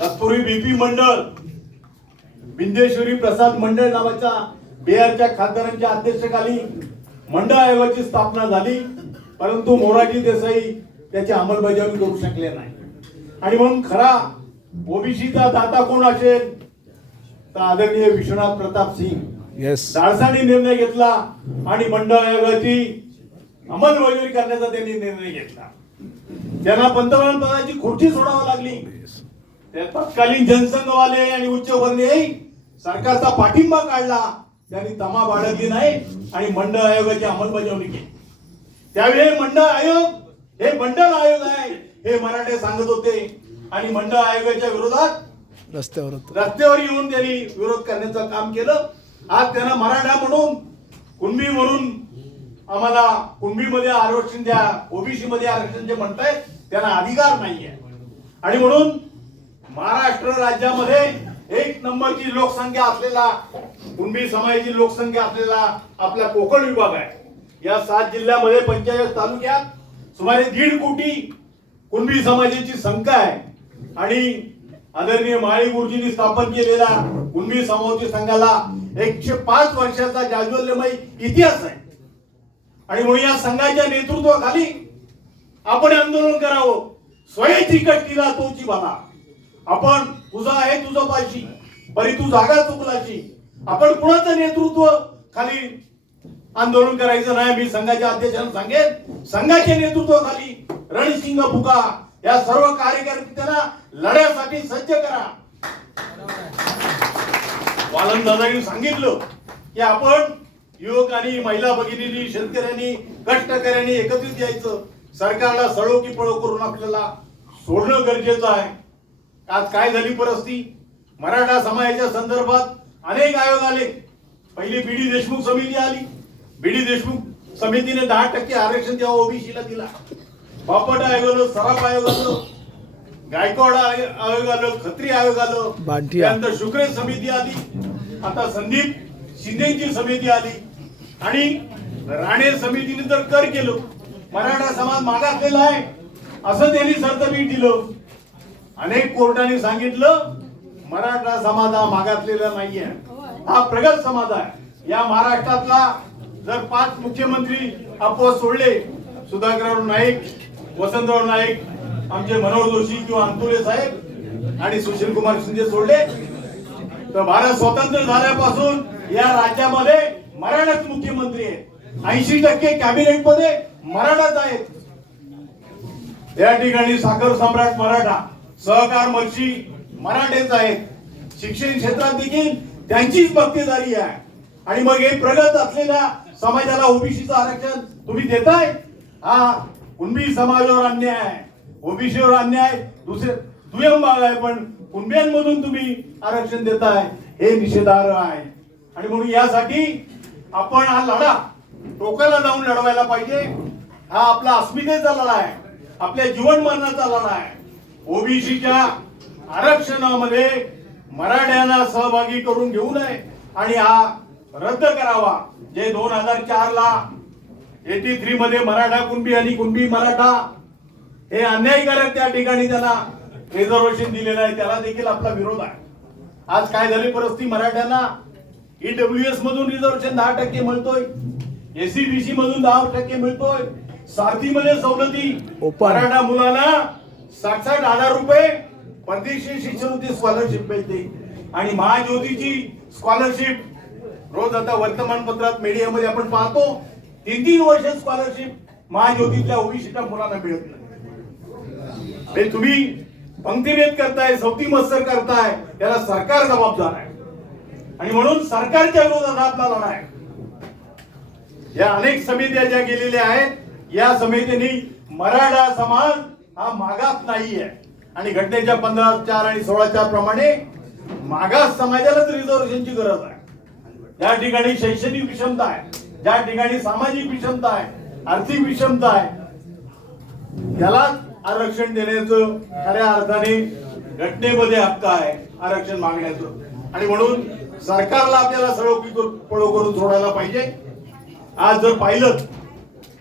तत्पूर्वी बीपी मंडळ बिंदेश्वरी प्रसाद मंडळ नावाच्या बिहारच्या खासदारांच्या अध्यक्षतेखाली मंडळ आयोगाची स्थापना झाली. परंतु मोरारजी देसाई त्याची अंमलबजावणी करू शकले नाही. आणि म्हणून खरा ओबीसीचा दाता कोण असेल? तर आदरणीय विश्वनाथ प्रताप सिंग. धाडसाने निर्णय घेतला आणि मंडळ आयोगाची अंमलबजावणी करण्याचा त्यांनी निर्णय घेतला. त्यांना पंतप्रधान पदाची खुर्ची सोडावी लागली. त्या तत्कालीन जनसंघवाले आणि उच्चवर्णीय सरकारचा पाठिंबा काढला. त्यांनी तमा बाळगली नाही आणि मंडळ आयोगाची अंमलबजावणी केली. त्यावेळी मंडळ आयोग हे मंडळ आयोग आहे हे मराठे सांगत होते. आणि मंडळ आयोगाच्या विरोधात रस्त्यावर. रस्त्यावर येऊन त्यांनी विरोध करण्याचं काम केलं. आज त्यांना मराठा म्हणून कुणबी म्हणून आम्हाला कुणबीमध्ये आरक्षण द्या ओबीसी मध्ये आरक्षण जे म्हणतायत त्यांना अधिकार नाहीये. आणि म्हणून महाराष्ट्र राज्यामध्ये एक नंबरची लोकसंख्या असलेला कुणबी समाजाची लोकसंख्या असलेला आपला कोकण विभाग आहे. या सात जिल्ह्यामध्ये पंचायत तालुक्यात सुमारे दीड कोटी कुणबी समाजाची संख्या आहे. आणि आदरणीय माळी गुरुजींनी स्थापन केलेला कुणबी समाजाची संघाला एकशे पाच वर्षाचा जाज्वल्यमय इतिहास आहे. आणि म्हणून या संघाच्या नेतृत्वाखाली आपण आंदोलन करावं. स्वयंची कष्टीला तोची बाधा आपण तुझा आहे तुझं पाशी बरी तू जागा चुकलाची आपण कुणाचं नेतृत्व खाली आंदोलन करायचं नाही मी संघाच्या अध्यक्षांना सांगेन. संघाचे नेतृत्व खाली रणसिंग फुका या सर्व कार्यकर्त्यांना लढ्यासाठी सज्ज करा. वालन दादांनी सांगितलं की आपण युवकांनी महिला भगिनींनी शेतकऱ्यांनी कष्टकऱ्यांनी एकत्रित यायचं. सरकारला सळो की पळो करून आपल्याला सोडणं गरजेचं आहे. आज काय झाली परिस्थिती? मराठा समाजाच्या संदर्भात अनेक आयोग आले. पहिली बीडी देशमुख समिती आली. बीडी देशमुख समितीने दहा टक्के आरक्षण तेव्हा ओबीसीला दिला. बापट आयोग आलं सराफ आयोग आलं गायकवाड आय- आयोग आलं खत्री आयोग आलं. त्यानंतर शुक्रे समिती आली. आता संदीप शिंदेची समिती आली. आणि राणे समितीने तर कर केलं मराठा समाज मागासलेला आहे असं त्यांनी सरतबीट दिलं. अनेक कोर्टाने सांगितलं मराठा समाज हा मागासलेला नाहीये. हा प्रगत समाज आहे. या महाराष्ट्रातला जर पाच मुख्यमंत्री आपोआप सोडले सुधाकरराव नाईक वसंतराव नाईक आमचे मनोहर जोशी किंवा अंतुले साहेब आणि सुशील कुमार शिंदे सोडले तर भारत स्वतंत्र झाल्यापासून या राज्यामध्ये मराठाच मुख्यमंत्री आहे ऐंशी टक्के कॅबिनेटमध्ये मराठाच आहेत. या ठिकाणी साखर सम्राट मराठा. सहकार मर्शी मराठेच आहेत. शिक्षण क्षेत्रात देखील त्यांचीच मक्तेदारी आहे. आणि मग हे प्रगत असलेल्या समाजाला ओबीसीचं आरक्षण तुम्ही देताय? हा कुणबी समाजावर अन्याय आहे. ओबीसीवर अन्याय दुसरे दुय्यम भाग आहे पण कुणब्यांमधून तुम्ही आरक्षण देताय हे निषेधार्ह आहे. आणि म्हणून यासाठी आपण हा लढा टोकाला जाऊन लढवायला पाहिजे. हा आपला अस्मितेचा लढा आहे. आपल्या जीवन मरणाचा लढा आहे. ओबीसीच्या आरक्षणामध्ये मराठ्यांना सहभागी करून घेऊ नये आणि हा रद्द करावा जे दोन हजार चार ला एटी थ्री मध्ये मराठा कुणबी आणि कुणबी मराठा हे अन्यायकारक त्या ठिकाणी त्यांना रिझर्वेशन दिलेलं आहे. त्याला देखील आपला विरोध आहे. आज काय झाली परिस्थिती? मराठ्यांना ईडब्ल्यू एस मधून रिझर्वेशन दहा टक्के मिळतोय. एसीबीसी मधून दहा टक्के मिळतोय. सारथीमध्ये सवलती. मराठा मुलांना साठ साठ हजार रुपये परदेशी शिष्यवृत्ती स्कॉलरशिप मिळते. आणि महाज्योतीची स्कॉलरशिप रोज आता वर्तमानपत्रात मीडियामध्ये आपण पाहतो. तीन तीन वर्ष स्कॉलरशिप महाज्योतीच्या ओबीसीच्या मुलांना मिळत नाही. म्हणजे तुम्ही पंक्तिभेद करताय सौती मत्सर करताय त्याला सरकार जबाबदार आहे. आणि म्हणून सरकारच्या विरोधात आपला लढा आहे. या अनेक समित्या ज्या गेलेल्या आहेत या समितीने मराठा समाज हा मागास नाही आहे आणि घटनेच्या पंधरा चार आणि सोळा चार प्रमाणे मागास समाजालाच रिझर्वेशनची गरज आहे. ज्या ठिकाणी शैक्षणिक विषमता आहे ज्या ठिकाणी सामाजिक विषमता आहे आर्थिक विषमता आहे त्यालाच आरक्षण देण्याचं खऱ्या अर्थाने घटनेमध्ये हक्क आहे आरक्षण मागण्याचं. आणि म्हणून सरकारला आपल्याला सर्व पळो करून सोडायला पाहिजे. आज जर पाहिलं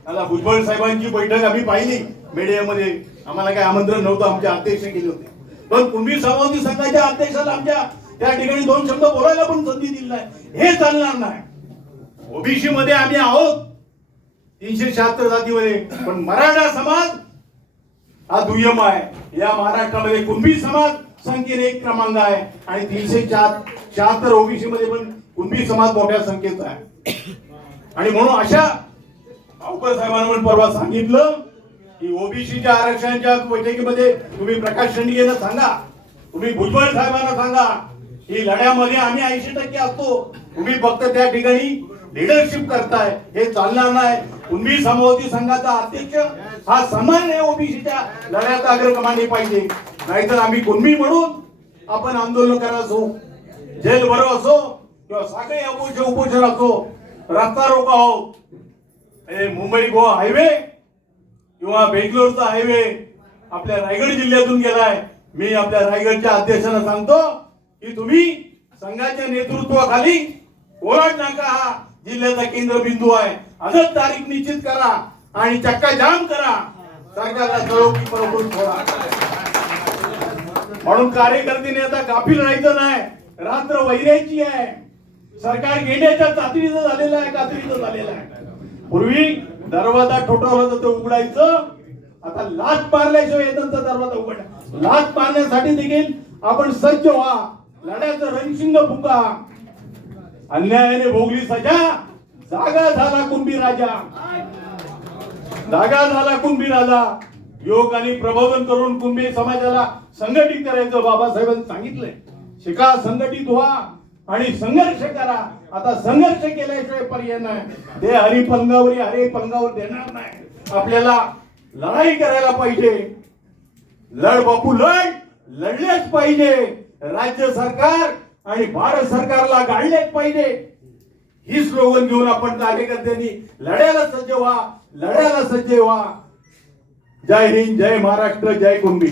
त्याला भुजबळ साहेबांची बैठक आम्ही पाहिली मीडियामध्ये. आम्हाला काही आमंत्रण नव्हतं आमचे अध्यक्ष गेले होते. पण कुणबी सहभागी संघाच्या अध्यक्षाला आमच्या त्या ठिकाणी दोन शब्द बोलायला पण संधी दिली नाही. हे चालणार नाही. ओबीसी मध्ये आम्ही आहोत. तीनशे शहात्तर जातीमध्ये. पण मराठा समाज हा दुय्यम आहे. या महाराष्ट्रामध्ये कुणबी समाज संख्येने एक क्रमांक आहे. आणि तीनशे शहात्तर ओबीसी मध्ये पण कुणबी समाज मोठ्या संख्येचा आहे. आणि म्हणून अशा गावकर साहेबांना पण परवा सांगितलं की ओबीसीच्या आरक्षणाच्या बैठकीमध्ये तुम्ही प्रकाश शेंडगेला सांगा. तुम्ही भुजबळ साहेबांना सांगा. की लढ्यामध्ये आम्ही ऐंशी टक्के असतो. तुम्ही फक्त त्या ठिकाणी लिडरशिप करताय. हे चालणार नाही. तुम्ही समावती संघाचा अध्यक्ष हा सन्मान आहे ओबीसीच्या. लढ्यात अग्रक्रमाने पाहिजे. नाहीतर आम्ही कुणबी म्हणून आपण आंदोलन करत असो. जेल भरो असो किंवा साखळी अपोष उपोषण असो. रस्ता रोको आहोत. मुंबई गोवा हायवे किंवा बेंगलोरचा हायवे आपल्या रायगड जिल्ह्यातून गेलाय मी आपल्या रायगडच्या अध्यक्षांना सांगतो की तुम्ही संघाच्या नेतृत्वाखाली कोराड नाका हा जिल्ह्याचा केंद्रबिंदू आहे. आजच तारीख निश्चित करा आणि चक्का जाम करा. सरकारला सळोकी परतून म्हणून कार्यकर्ते आता गाफील राहायचं नाही रात्र वैरायची आहे. सरकार गेंड्याच्या चातरीचं झालेलं आहे कात्रीचं झालेलं आहे. पूर्वी दरवाजा ठोठावला जातो ते उघडायचं. आता लाच मारल्याशिवाय येतं दरवाजा उघड. लाच मारण्यासाठी देखील आपण सज्ज व्हा. लढ्याचं रणशिंग फुका. अन्यायाने भोगली सजा. जागा झाला कुंभी राजा. जागा झाला कुंभी राजा. योग आणि प्रबोधन करून कुंभी समाजाला संघटित करायचं बाबासाहेबांनी सांगितलंय. शिका संघटित व्हा. आणि संघर्ष करा. आता संघर्ष केल्याशिवाय पर्याय नाही. ते हरिपंगावरी हरे पंगावर देणार नाही. आपल्याला लढाई करायला पाहिजे. लढ बापू लढ. लढलेच पाहिजे. राज्य सरकार आणि भारत सरकारला गाडलेच पाहिजे. ही स्लोगन घेऊन आपण कार्यकर्त्यांनी लढ्याला सज्ज व्हा. लढ्याला सज्ज व्हा. जय हिंद जय महाराष्ट्र जय कुंभी.